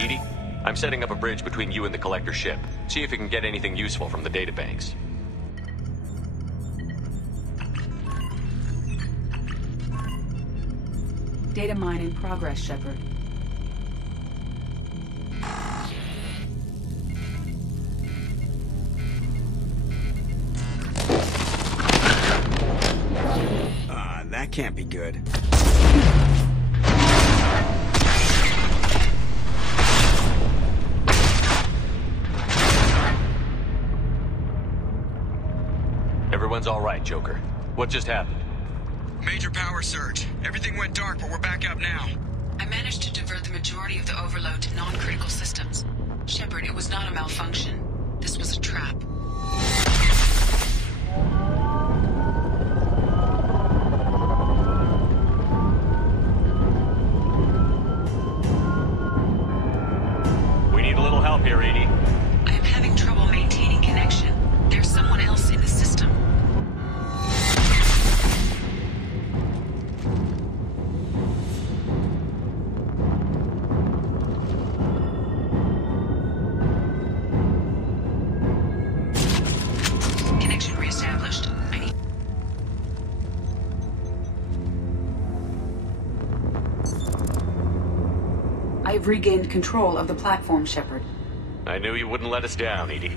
EDI, I'm setting up a bridge between you and the Collector ship. See if you can get anything useful from the databanks. Data mine in progress, Shepard. That can't be good. Everyone's all right, Joker. What just happened? Major power surge. Everything went dark, but we're back up now. I managed to divert the majority of the overload to non-critical systems. Shepard, it was not a malfunction. This was a trap. We need a little help here, EDI. I am having trouble maintaining connection. There's someone else in the system. Connection reestablished. I've regained control of the platform, Shepard. I knew you wouldn't let us down, EDI.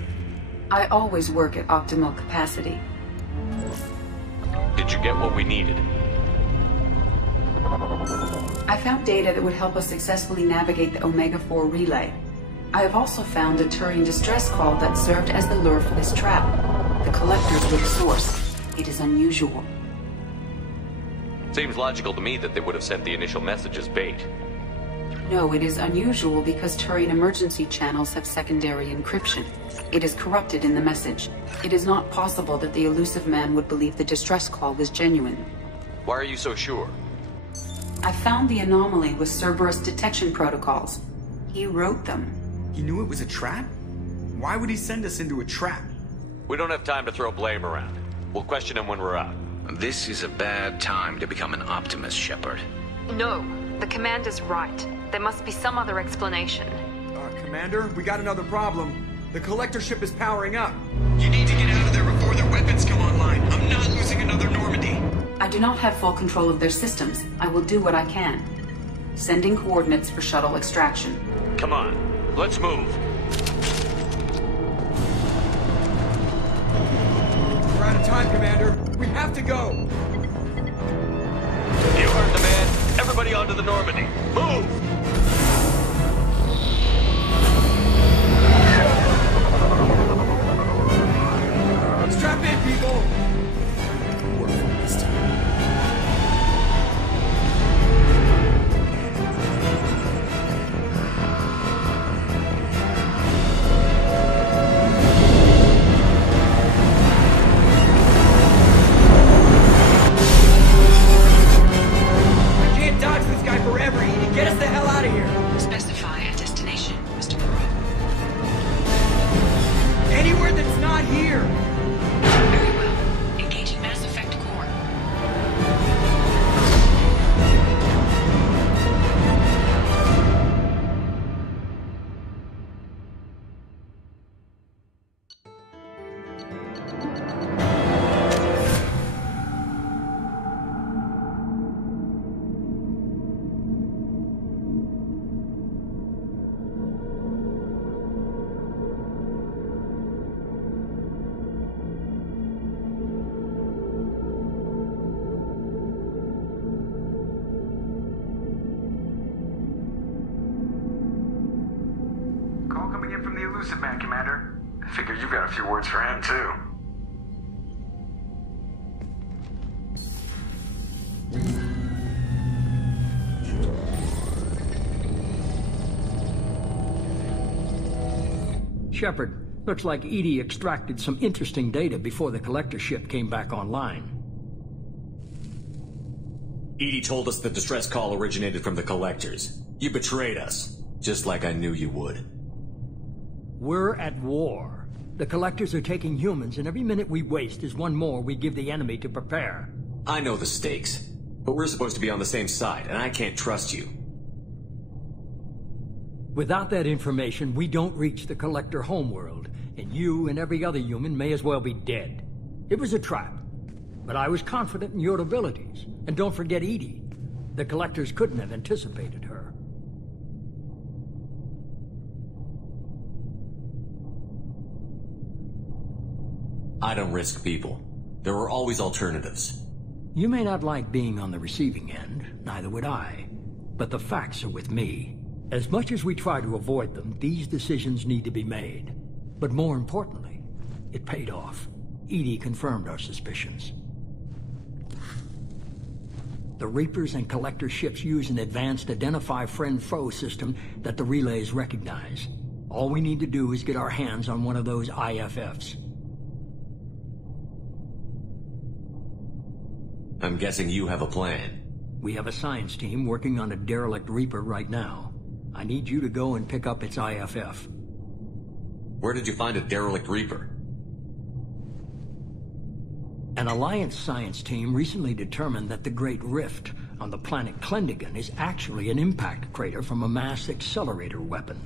I always work at optimal capacity. Did you get what we needed? I found data that would help us successfully navigate the Omega-4 relay. I have also found a Turian distress call that served as the lure for this trap. The Collectors were the source. It is unusual. Seems logical to me that they would have sent the initial message as bait. No, it is unusual because Turian emergency channels have secondary encryption. It is corrupted in the message. It is not possible that the Illusive Man would believe the distress call was genuine. Why are you so sure? I found the anomaly with Cerberus detection protocols. He wrote them. He knew it was a trap? Why would he send us into a trap? We don't have time to throw blame around. We'll question him when we're out. This is a bad time to become an optimist, Shepard. No, the commander's right. There must be some other explanation. Commander, we got another problem. The Collector ship is powering up. You need to get out of there before their weapons come online. I'm not losing another Normandy. I do not have full control of their systems. I will do what I can. Sending coordinates for shuttle extraction. Come on, let's move. We're out of time, Commander. We have to go. You heard the man. Everybody onto the Normandy. Move! Strap in, people! Work for this time. We can't dodge this guy forever, Edie. Get us the hell out of here! Specify a destination, Mr. Moreau. Anywhere that's not here! Very well. Engaging Mass Effect core. Call coming in from the Illusive Man, Commander. I figure you've got a few words for him, too. Shepard, looks like EDI extracted some interesting data before the Collector ship came back online. EDI told us the distress call originated from the Collectors. You betrayed us, just like I knew you would. We're at war. The Collectors are taking humans, and every minute we waste is one more we give the enemy to prepare. I know the stakes, but we're supposed to be on the same side, and I can't trust you. Without that information, we don't reach the Collector homeworld, and you and every other human may as well be dead. It was a trap, but I was confident in your abilities. And don't forget EDI. The Collectors couldn't have anticipated her. I don't risk people. There are always alternatives. You may not like being on the receiving end, neither would I. But the facts are with me. As much as we try to avoid them, these decisions need to be made. But more importantly, it paid off. EDI confirmed our suspicions. The Reapers and Collector ships use an advanced Identify Friend-Foe system that the relays recognize. All we need to do is get our hands on one of those IFFs. I'm guessing you have a plan. We have a science team working on a derelict Reaper right now. I need you to go and pick up its IFF. Where did you find a derelict Reaper? An Alliance science team recently determined that the Great Rift on the planet Klendagon is actually an impact crater from a mass accelerator weapon.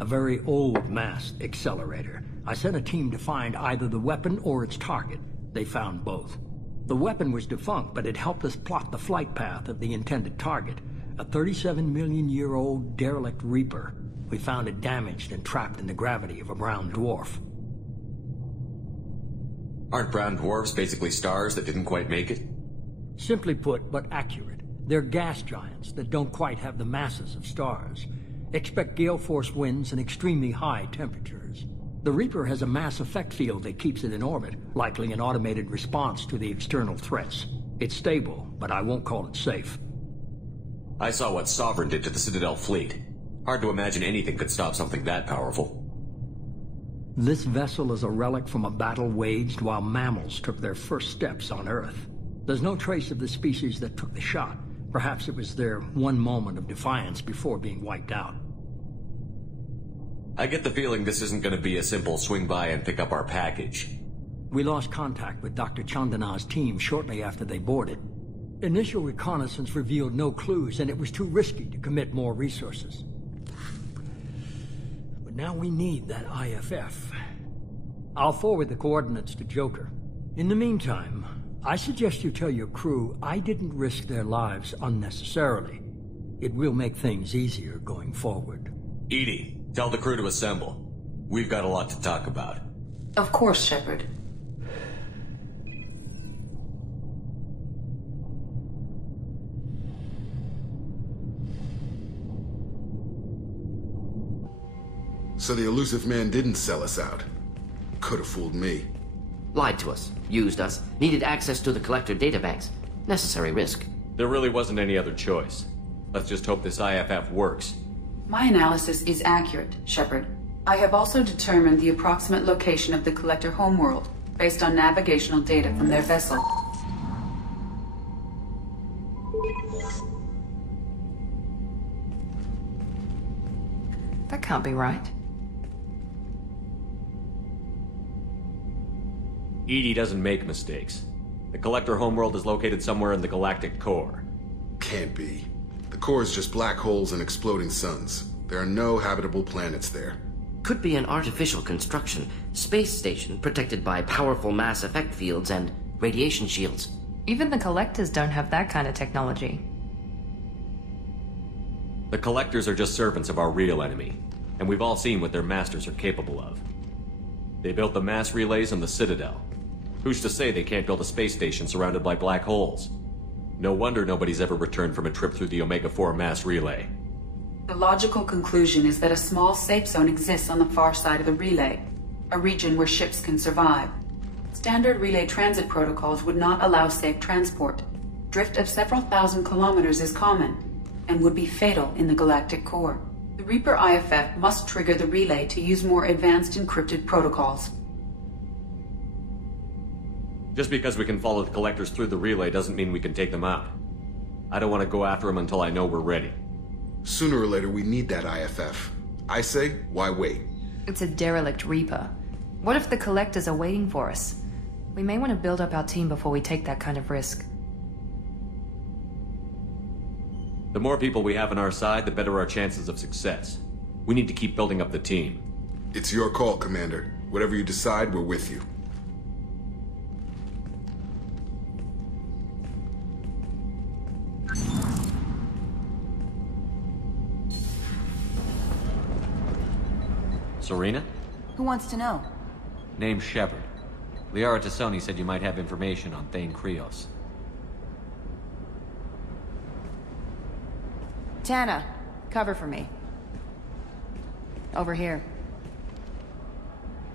A very old mass accelerator. I sent a team to find either the weapon or its target. They found both. The weapon was defunct, but it helped us plot the flight path of the intended target, a 37-million-year-old derelict Reaper. We found it damaged and trapped in the gravity of a brown dwarf. Aren't brown dwarfs basically stars that didn't quite make it? Simply put, but accurate. They're gas giants that don't quite have the masses of stars. Expect gale force winds and extremely high temperatures. The Reaper has a mass effect field that keeps it in orbit, likely an automated response to the external threats. It's stable, but I won't call it safe. I saw what Sovereign did to the Citadel fleet. Hard to imagine anything could stop something that powerful. This vessel is a relic from a battle waged while mammals took their first steps on Earth. There's no trace of the species that took the shot. Perhaps it was their one moment of defiance before being wiped out. I get the feeling this isn't going to be a simple swing by and pick up our package. We lost contact with Dr. Chandana's team shortly after they boarded. Initial reconnaissance revealed no clues, and it was too risky to commit more resources. But now we need that IFF. I'll forward the coordinates to Joker. In the meantime, I suggest you tell your crew I didn't risk their lives unnecessarily. It will make things easier going forward. EDI. Tell the crew to assemble. We've got a lot to talk about. Of course, Shepard. So the elusive man didn't sell us out. Could have fooled me. Lied to us, used us, needed access to the Collector databanks. Necessary risk. There really wasn't any other choice. Let's just hope this IFF works. My analysis is accurate, Shepard. I have also determined the approximate location of the Collector homeworld, based on navigational data from their vessel. That can't be right. EDI doesn't make mistakes. The Collector homeworld is located somewhere in the galactic core. Can't be. The core is just black holes and exploding suns. There are no habitable planets there. Could be an artificial construction, space station protected by powerful mass effect fields and radiation shields. Even the Collectors don't have that kind of technology. The Collectors are just servants of our real enemy, and we've all seen what their masters are capable of. They built the mass relays on the Citadel. Who's to say they can't build a space station surrounded by black holes? No wonder nobody's ever returned from a trip through the Omega-4 mass relay. The logical conclusion is that a small safe zone exists on the far side of the relay, a region where ships can survive. Standard relay transit protocols would not allow safe transport. Drift of several thousand kilometers is common, and would be fatal in the galactic core. The Reaper IFF must trigger the relay to use more advanced encrypted protocols. Just because we can follow the Collectors through the relay doesn't mean we can take them out. I don't want to go after them until I know we're ready. Sooner or later, we need that IFF. I say, why wait? It's a derelict Reaper. What if the Collectors are waiting for us? We may want to build up our team before we take that kind of risk. The more people we have on our side, the better our chances of success. We need to keep building up the team. It's your call, Commander. Whatever you decide, we're with you. Serena? Who wants to know? Name's Shepard. Liara Tassoni said you might have information on Thane Krios. Tana, cover for me. Over here.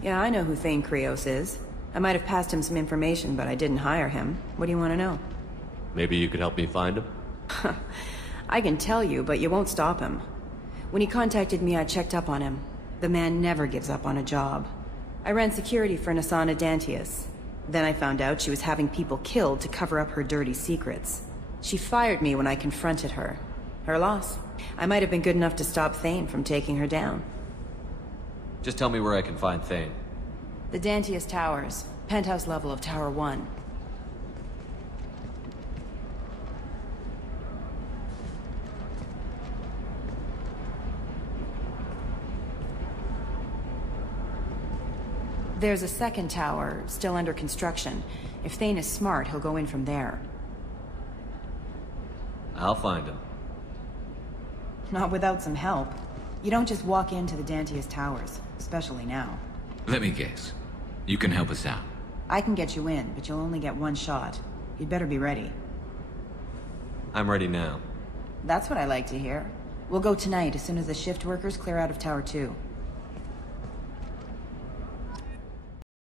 Yeah, I know who Thane Krios is. I might have passed him some information, but I didn't hire him. What do you want to know? Maybe you could help me find him? I can tell you, but you won't stop him. When he contacted me, I checked up on him. The man never gives up on a job. I ran security for Nassana Dantius. Then I found out she was having people killed to cover up her dirty secrets. She fired me when I confronted her. Her loss. I might have been good enough to stop Thane from taking her down. Just tell me where I can find Thane. The Dantius Towers. Penthouse level of Tower 1. There's a second tower, still under construction. If Thane is smart, he'll go in from there. I'll find him. Not without some help. You don't just walk into the Dantius Towers, especially now. Let me guess. You can help us out. I can get you in, but you'll only get one shot. You'd better be ready. I'm ready now. That's what I like to hear. We'll go tonight as soon as the shift workers clear out of Tower 2.